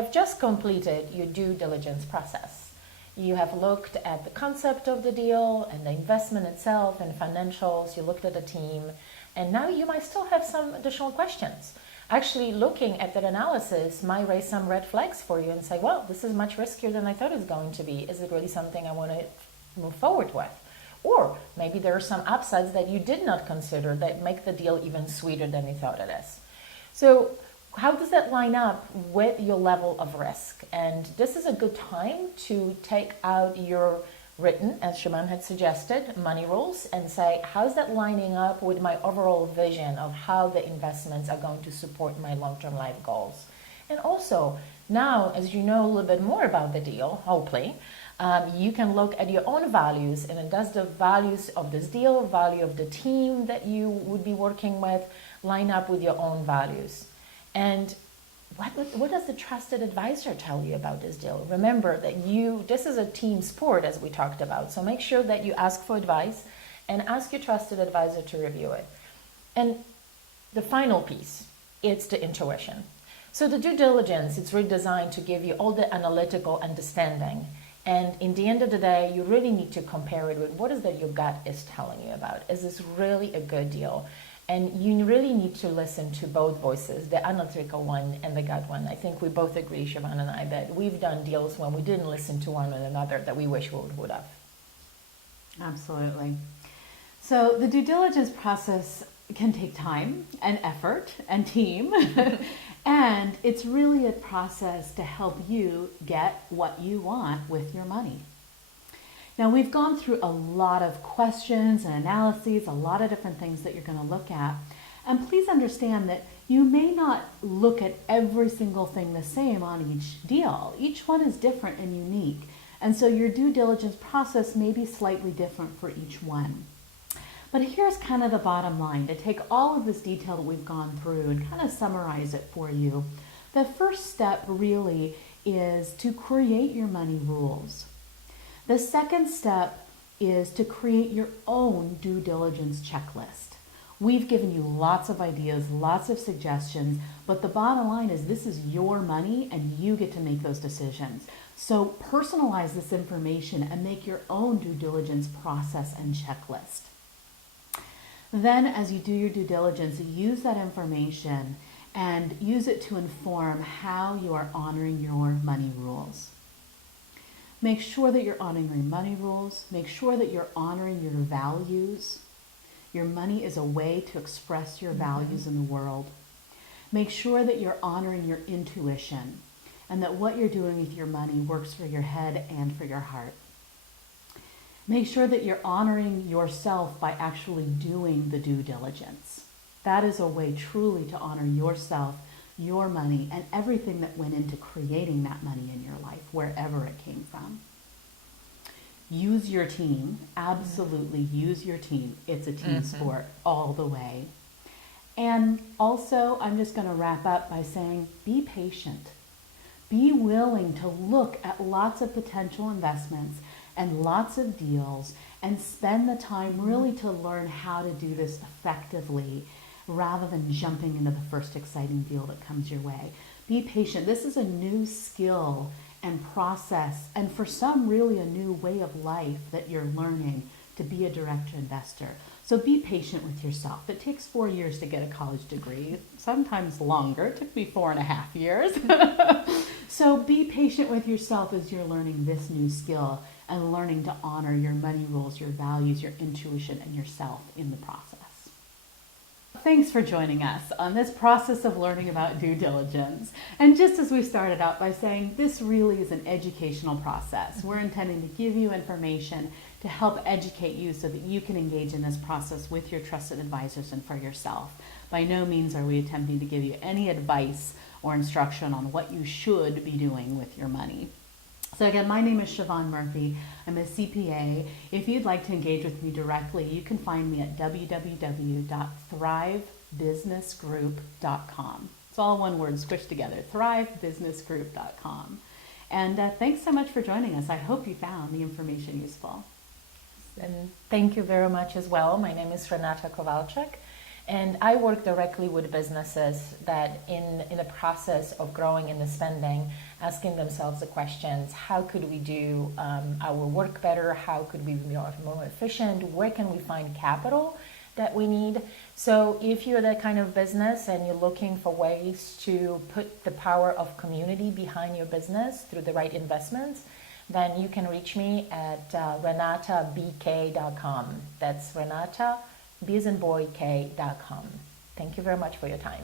have just completed your due diligence process. You have looked at the concept of the deal and the investment itself and financials. You looked at the team, and now you might still have some additional questions. Actually, looking at that analysis might raise some red flags for you and say, well, this is much riskier than I thought it was going to be. Is it really something I want to move forward with? Or maybe there are some upsides that you did not consider that make the deal even sweeter than you thought it is. So how does that line up with your level of risk? And this is a good time to take out your written, as Shimon had suggested, money rules and say, how's that lining up with my overall vision of how the investments are going to support my long-term life goals? And also, now, as you know a little bit more about the deal, hopefully, you can look at your own values, and does the values of this deal, value of the team that you would be working with, line up with your own values? And what does the trusted advisor tell you about this deal? Remember that this is a team sport, as we talked about, so make sure that you ask for advice and ask your trusted advisor to review it. And the final piece, it's the intuition. So the due diligence, it's really designed to give you all the analytical understanding. And in the end of the day, you really need to compare it with what is that your gut is telling you about. Is this really a good deal? And you really need to listen to both voices, the analytical one and the gut one. I think we both agree, Siobhan and I, that we've done deals when we didn't listen to one another that we wish we would have. Absolutely. So the due diligence process can take time and effort and team. And it's really a process to help you get what you want with your money. Now, we've gone through a lot of questions and analyses, a lot of different things that you're going to look at. And please understand that you may not look at every single thing the same on each deal. Each one is different and unique. And so your due diligence process may be slightly different for each one. But here's kind of the bottom line. To take all of this detail that we've gone through and kind of summarize it for you, the first step really is to create your money rules. The second step is to create your own due diligence checklist. We've given you lots of ideas, lots of suggestions, but the bottom line is this is your money and you get to make those decisions. So personalize this information and make your own due diligence process and checklist. Then as you do your due diligence, use that information and use it to inform how you are honoring your money rules. Make sure that you're honoring your money rules. Make sure that you're honoring your values. Your money is a way to express your values in the world. Make sure that you're honoring your intuition and that what you're doing with your money works for your head and for your heart. Make sure that you're honoring yourself by actually doing the due diligence. That is a way truly to honor yourself, your money, and everything that went into creating that money in your life, wherever it came from. Use your team. Absolutely use your team. It's a team sport all the way. And also, I'm just going to wrap up by saying, be patient. Be willing to look at lots of potential investments and lots of deals and spend the time really to learn how to do this effectively rather than jumping into the first exciting deal that comes your way. Be patient. This is a new skill and process, and for some really a new way of life that you're learning to be a direct investor. So be patient with yourself. It takes 4 years to get a college degree, sometimes longer. It took me 4.5 years. So be patient with yourself as you're learning this new skill and learning to honor your money rules, your values, your intuition, and yourself in the process. Thanks for joining us on this process of learning about due diligence. And just as we started out by saying, this really is an educational process. We're intending to give you information to help educate you so that you can engage in this process with your trusted advisors and for yourself. By no means are we attempting to give you any advice or instruction on what you should be doing with your money. So again, my name is Siobhan Murphy. I'm a CPA. If you'd like to engage with me directly, you can find me at www.thrivebusinessgroup.com. It's all one word squished together, thrivebusinessgroup.com. And thanks so much for joining us. I hope you found the information useful. And thank you very much as well. My name is Renata Kowalczyk. And I work directly with businesses that in the process of growing in the spending, asking themselves the questions, how could we do our work better? How could we be more efficient? Where can we find capital that we need? So if you're that kind of business and you're looking for ways to put the power of community behind your business through the right investments, then you can reach me at renatabk.com. That's Renata, B as in boy, K.com. Thank you very much for your time.